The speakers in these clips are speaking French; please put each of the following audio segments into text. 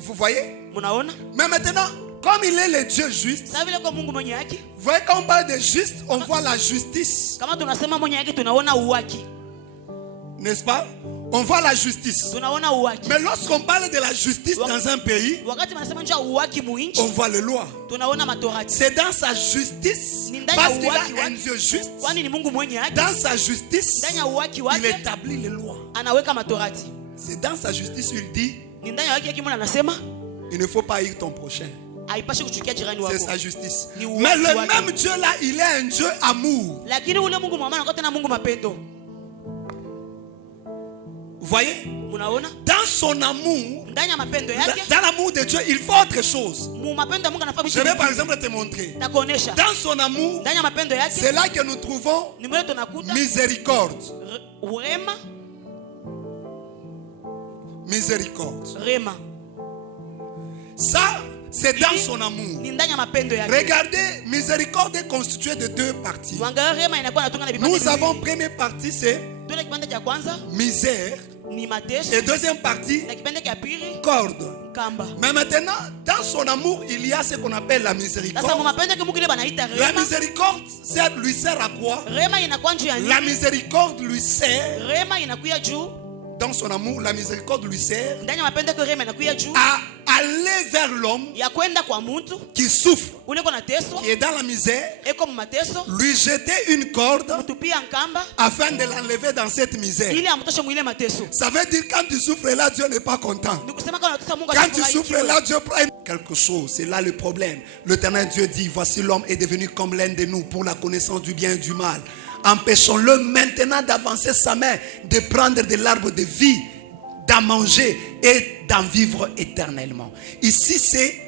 Vous voyez? Munaona? Mais maintenant, comme il est le Dieu juste, Sasa vile kwa Mungu mwenye haki, vous voyez quand on parle de juste, on voit la justice. kama tunasema mwenye haki tunaona uwaki. N'est-ce pas? On voit la justice. Tunaona uwaki. Mais lorsqu'on parle de la justice dans un pays, Wakati wanasema njoo uwaki muinchi, on voit les lois. tunaona matorati. C'est dans sa justice, parce qu'il a un Dieu juste. Kwani ni Mungu mwenye haki? Dans sa justice, Ndani ya uwaki il wake établit les lois. anaweka matorati. C'est dans sa justice il dit, Ni ndani ya wake yake Mungu anasema il ne faut pas haïr ton prochain. haipashi kuchukia jirani C'est wako. sa justice. Ni Mais uwaki le wake. même Dieu là, il est un Dieu amour. Lakini ule Mungu mwamana kwa tena Mungu mapendo. Vous voyez? Munaona? Dans son amour, Ndani ya mapendo yake, dans l'amour de Dieu, il faut autre chose. mu mapendo ya Mungu anafaa Je vais par exemple te montrer. takuonesha. Dans son amour, Ndani ya mapendo yake, c'est là que nous trouvons ni mwe tunakuta miséricorde. rema, Miséricorde. rema. Ça, c'est dans son amour. Ni ndani ya mapendo yake. Regardez, miséricorde est constituée de deux parties. Mwangalie rema inakuwa inatunga na vipande Nous avons viwili. première partie, c'est Tuna kipande cha kwanza misère. ni mateso Et deuxième partie, na kipande cha pili corde. kamba. Mais maintenant, dans son amour, il y a ce qu'on appelle la Sasa mu miséricorde. mapendo yake Mungu ile banaita La rema. miséricorde lui sert à quoi? Rema inakuwa juu ya La nini? miséricorde lui sert, Rema inakuya juu dans son amour, la miséricorde lui sert ndani ya mapendo yake, rema inakuya juu à aller vers l'homme ya kwenda kwa mtu qui souffre, ule kwa na teso qui est dans la misère, eko mu mateso, lui jeter une corde mtupia nkamba afin de l'enlever dans cette misère. ili amtoshe mwile mateso. Ça veut dire quand tu souffres là, Dieu n'est pas content. Ni kusema kama unataka Mungu Quand tu asifurahi souffres là, Dieu prend quelque chose. C'est là le problème. L'Éternel Dieu dit, voici l'homme est devenu comme l'un de nous pour la connaissance du bien et du mal. Empêchons-le maintenant d'avancer sa main, de prendre de l'arbre de vie, d'en manger et d'en vivre éternellement. Ici, c'est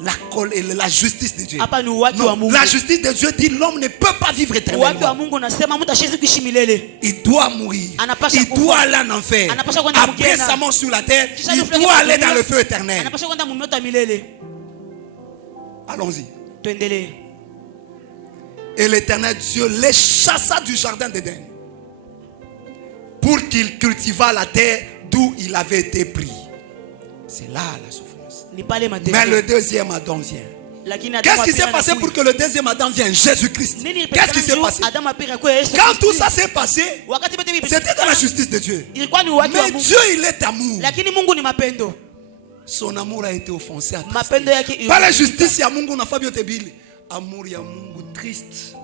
la justice de Dieu. Hapa ni uwaki wa Non, Mungu. la justice de Dieu dit l'homme ne peut pas vivre Uwaki wa éternellement. Mungu unasema mtu ashizi kuishi milele. Il doit mourir. Anapasha Il kufa. doit aller en enfer. Anapasha kwenda Après kugena. sa mort sur la terre, Kisha il nufike doit kwa aller dunia. dans le feu éternel. Anapasha kwenda mu moto wa milele. Allons-y. Tuendelee. Et l'Éternel Dieu les chassa du jardin d'Éden pour qu'il cultivât la terre d'où il avait été pris. C'est là la souffrance. Ni pale mateso. Mais le deuxième Adam vient. Lakini Adamu Qu'est-ce qui apira s'est passé anakuja. pour que le deuxième Adam vienne? Jésus-Christ. Nini Qu'est-ce qui s'est ilipatikana passé? juu Adamu apira kwa Yesu Quand Kristo? tout ça s'est passé, Wakati bote hivi c'était dans la justice de Dieu. ilikuwa ni uwaki wa Mais Mungu. Dieu, il est amour. Lakini Mungu ni mapendo. Son amour a été offensé à Mapendo yake pas la justice ya Mungu na Fabio Tebili. Amour ya Mungu triste.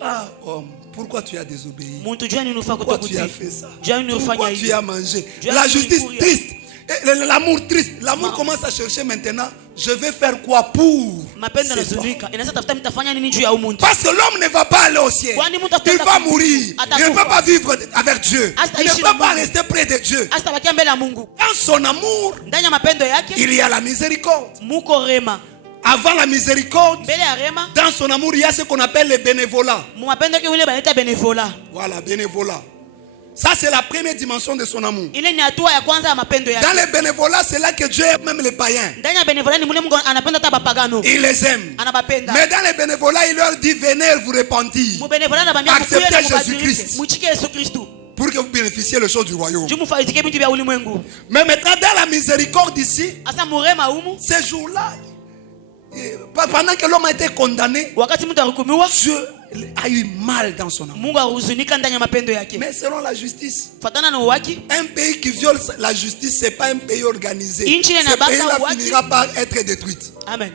Ah homme, pourquoi tu as désobéi? Muntu jua ni unafaa Pourquoi tu as kutokutii. fait ça? Jua ni Pourquoi unafanya tu hivi. as mangé? Dieu La a justice dit pour triste. Et l'amour triste. L'amour commence à chercher maintenant. Je vais faire quoi pour? Mapendo C'est toi. yanazunguka. Inaweza tafuta mtafanya nini juu ya huyu muntu. Parce que l'homme ne va pas aller au ciel. Kwani mtu Il va mourir. atakufa. Il ne peut pas vivre avec Dieu. Hasta Il ne ishi na peut pas Mungu. rester près de Dieu. Hasta bakia mbele ya Mungu. Dans son amour, Ndani ya mapendo yake il y a la miséricorde. muko rema. Avant la miséricorde, Mbele ya rema dans son amour, il y a ce qu'on appelle le bénévolat. mu mapendo yake ule banaita benevola. Voilà, bénévolat. Ça, c'est la première dimension de son amour. Ile ni hatua ya kwanza ya mapendo Dans yake. le bénévolat, c'est là que Dieu aime même les païens. Ndani ya benevola ni mule Mungu anapenda hata bapagano. Il les aime. Anabapenda. Mais dans le bénévolat, il leur dit, venez vous repentir. Mu benevola anabambia Acceptez mkuye na Jésus-Christ. mubadilike. Muchike Yesu Kristo. Pour que vous bénéficiez le choses du royaume. Juu mufaidike vitu vya ulimwengu. Mais maintenant, dans la miséricorde ici, Asa murema humu ces jours-là, pendant que l'homme a été condamné, wakati mtu ahukumiwa Dieu a eu mal dans son amour. Mungu ahuzunika ndani ya mapendo yake. Mais selon la justice, Fatana na uwaki un pays qui viole la justice, ce n'est pas un pays organisé. Inchi na Ce pays-là baka finira par être détruit. Amen.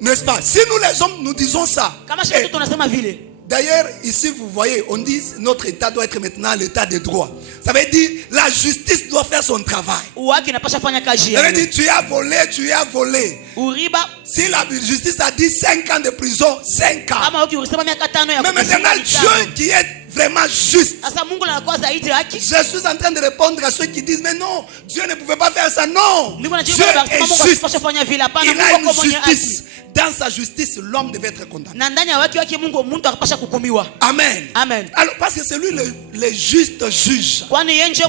N'est-ce pas? Si nous les hommes, nous disons ça. Kama Et shida tunasema vile. d'ailleurs, ici, vous voyez, on dit notre État doit être maintenant l'état de droit. Ça veut dire la justice doit faire son travail. Uwaki inapasha fanya kazi Ça veut yake. dire tu as volé, tu as volé. Uriba Si la justice a dit 5 ans de prison, 5 ans. kama ukisema miaka 5 ya Mais maintenant, Dieu qui est vraiment juste. Sasa Mungu anakuwa zaidi haki. Je suis en train de répondre à ceux qui disent, mais non, Dieu ne pouvait pas faire ça. Non, Niko na Dieu jibu kwa est Mungu juste. asipashe fanya vile hapana. Il a Mungu une kwa mwenye haki. justice. Dans sa justice, l'homme devait être condamné. Na ndani ya waki wake Mungu mtu akapasha kuhukumiwa. Amen. Amen. Alors, parce que c'est lui le juste juge. Kwani yeye nje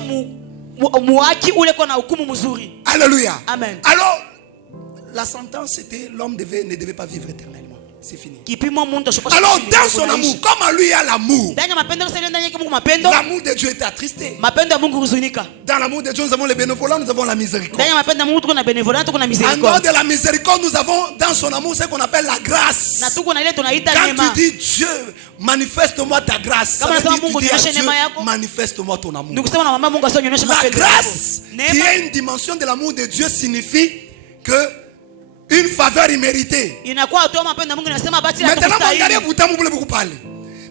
muwaki ule kwa na hukumu mzuri. Alléluia. Amen. Alors, la sentence c'était l'homme ne devait pas vivre éternellement. c'est fini. kipimo mundu ashobora Alors kushika dans son amour, comme en lui il y a l'amour, ndani ya mapendo sasa ndani yake Mungu mapendo l'amour de Dieu est attristé. mapendo ya Mungu huzunika Dans l'amour de Dieu, nous avons le bénévolat, nous avons la miséricorde. ndani ya mapendo ya Mungu tuko na benevolence tuko na En dehors miséricorde de la miséricorde, nous avons dans son amour ce qu'on appelle la grâce. na tuko na ile tunaita Quand neema tu dis Dieu, manifeste-moi ta grâce, ça Kama veut dire nasema Mungu tu dis à nionyeshe Dieu, neema yako. manifeste-moi ton amour. nikusema na mama Mungu asionyeshe La mapendo grâce, qui neema est une dimension de l'amour de Dieu, signifie que une faveur imméritée. inakuwa atoa mapendo ya Mungu nasema basi Maintenant, mwangalie hatukustahili butamu bule bukupale.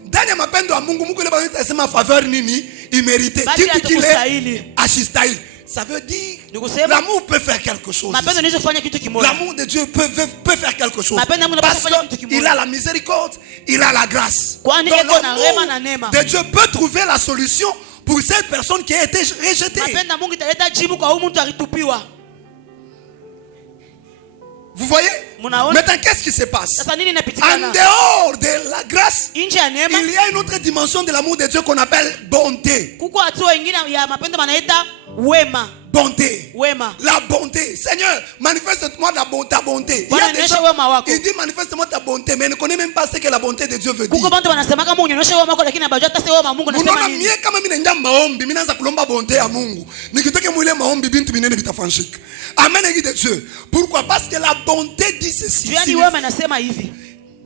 Ndani ya mapendo ya Mungu, Mungu ile anasema faveur nini imméritée. Basi Kitu kile hatukustahili. ashistahili. Ça veut dire Nikusema l'amour peut faire quelque chose. mapendo inaweza kufanya kitu kimoja L'amour de Dieu peut faire quelque chose. Mapendo ya Mungu Parce yanaweza kufanya kitu kimoja. qu'il a la miséricorde, il a la grâce. Kwani Donc eko na rema na l'amour neema. de Dieu peut trouver la solution pour cette personne qui a été rejetée. mapendo ya Mungu italeta jibu kwa huyu mtu alitupiwa Vous voyez? Munaona? Maintenant, qu'est-ce qui se passe? sasa nini En inapitikana dehors de la grâce, nje ya neema il y a une autre dimension de l'amour de Dieu qu'on appelle bonté. kuko hatua ingine ya mapendo wanaita wema Bonté. wema La bonté. Seigneur, manifeste-moi ta bonté. Il y a Bwana des nionyeshe gens, wema wako il dit manifeste-moi ta bonté, mais il ne connaît même pas ce que la bonté de Dieu veut dire. kuko bantu wanasemaka Mungu nionyeshe wema wako lakini abajua hata sio wema wa Mungu nasema Unaona nini mie kama mimi naenda maombi, mimi naanza kulomba bonté ya Mungu. Nikitoke mwile maombi bintu binene bitafanyika. Amen église de Dieu. Pourquoi? Parce que la bonté dit ceci. Juani wema nasema hivi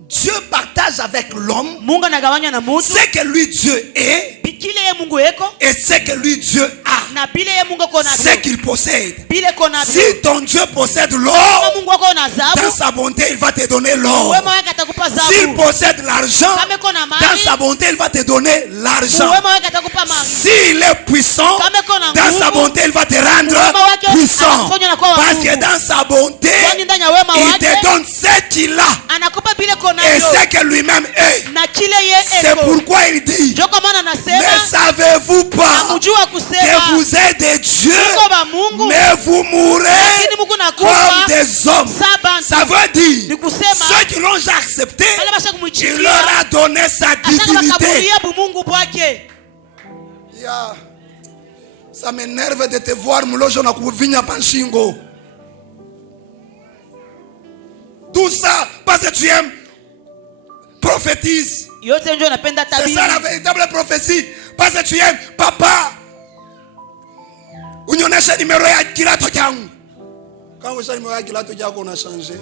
Dieu partage avec l'homme Mungu anagawanya na mtu ce que lui Dieu est kile ye Mungu eko et ce que lui Dieu a. na bile ye Mungu eko Ce navyo qu'il possède. bile eko navyo Si ton Dieu possède kama l'or, Mungu wako na dans dhahabu sa bonté, il va te donner l'or. wema wake atakupa S'il dhahabu possède l'argent, kama eko na dans mali sa bonté, il va te donner l'argent. wema wake atakupa mali S'il est puissant, Kama eko na dans nguvu, sa bonté, il va te rendre wema wake puissant. atakufanya unakuwa wa Parce que nguvu. dans sa bonté, Kwani ndani ya wema il wake te donne ce qu'il a anakupa bile eko et navyo ce que lui-même est. na kile ye C'est eko pourquoi il dit, ndio kwa maana ne anasema savez-vous pas hamjua que kusema vous êtes des dieux, Mungu ba Mungu mais vous mourrez lakini Mungu comme nakufa des hommes. saba Ça veut dire, ni kusema ceux qui l'ont déjà accepté, wale basha il kumwichikia leur a donné sa ataka divinité. bakaburia bumungu bwake Yeah. Ça m'énerve de te voir mlojo na kuvinya panshingo. Tout ça parce que tu aimes prophétise. yote ndio napenda C'est tabiri ça la véritable prophétie. Parce que tu aimes papa. Unioneshe numéro ya kilato changu. Quand vous numéro ya kilato chako on a changé.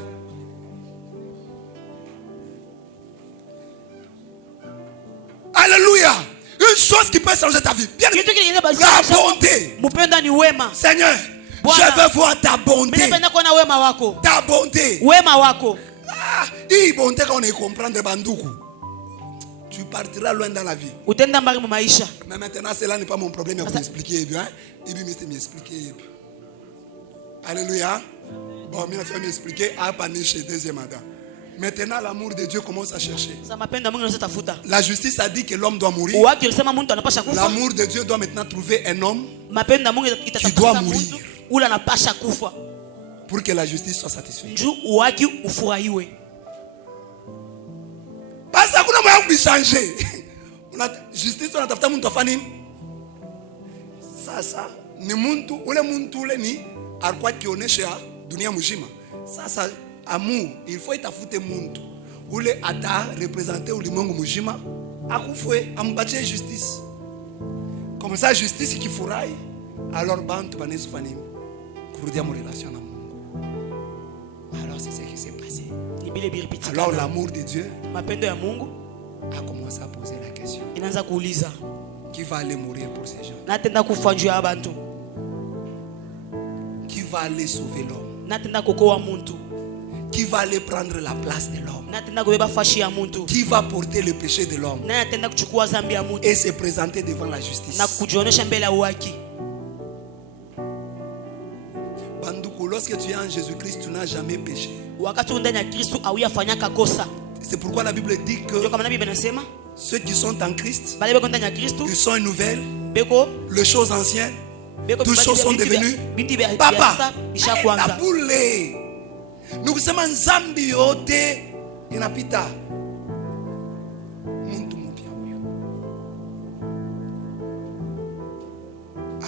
Alléluia. Une chose qui peut changer ta vie. Bien kitu kile la bonté. mupenda ni wema Seigneur, Bwana. je veux voir ta mimi bonté. napenda kuona wema wako Ta bonté. wema wako Ah, hii bonté quand on est comprendre banduku. Tu partiras loin dans la vie. utenda mbali mu maisha Mais maintenant, cela n'est pas mon problème à vous expliquer. Hein? Et puis, je m'expliquer. Alléluia. Bon, je vais m'expliquer à panicher deuxième madame. Maintenant, l'amour de Dieu commence à chercher. za mapendo ya Mungu unaweza tafuta La justice a dit que l'homme doit mourir. waki ulisema mtu anapasha kufa L'amour de Dieu doit maintenant trouver un homme mapendo ya Mungu doit itatafuta mourir. mtu ule anapasha kufa pour que la justice soit satisfaite. njoo waki ufurahiwe Parce que hakuna moyo kuchanger. Justice unatafuta mtu afanye nini? Sasa ni mtu ule ni alikuwa kionyesha dunia mzima. Sasa amour, il faut itafute mtu ule ata représenter ulimwengu mzima akufwe ampatie justice. Comme ça justice ikifurahi alors bantu banaweza kufanya nini? Kurudia mu relation na Mungu. Alors c'est ce qui s'est passé. ni bile biripitika Alors l'amour de Dieu mapendo ya Mungu a commencé à poser la question. inaanza kuuliza Qui va aller mourir pour ces gens? natenda kufa njoo ya bantu Qui va aller sauver l'homme? natenda kukoa muntu Qui va aller prendre la place de l'homme? natenda kubeba fashi ya muntu Qui va porter le péché de l'homme naye atenda kuchukua zambi ya muntu et se présenter devant la justice? na kujionesha mbele ya haki Banduku, lorsque tu es en Jésus-Christ, tu n'as jamais péché. wakati ndani ya Kristo auyafanyaka kosa C'est pourquoi la Bible dit ndio que kama nabii benasema ceux qui sont en Christ, bale beko ndani ya Kristo ils sont une nouvelle, beko les choses anciennes, beko toutes choses sont devenues. Papa, bisha la kwanza boule. Nous sommes en Zambie, yote inapita. Muntu mpya huyo.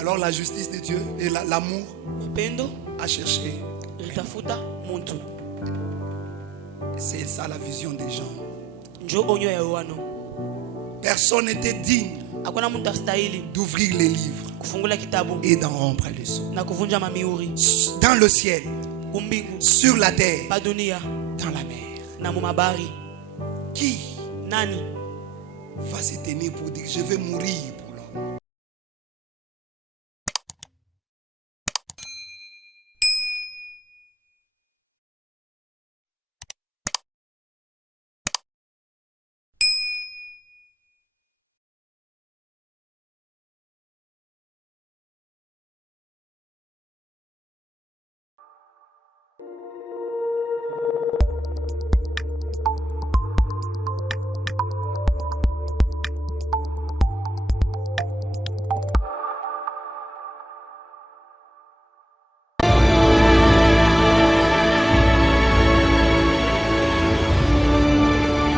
Alors la justice de Dieu et l'amour mapendo a cherché. ilitafuta muntu C'est ça la vision des gens. Njo onyo ya Yohana. Personne n'était digne Hakuna mtu astahili d'ouvrir les livres kufungula kitabu et d'en rompre les sceaux. na kuvunja mamiuri. Dans le ciel, Kumbingu, sur la terre, pa dunia dans la mer. na mumabari. Qui Nani va se tenir pour dire je vais mourir pour l'homme?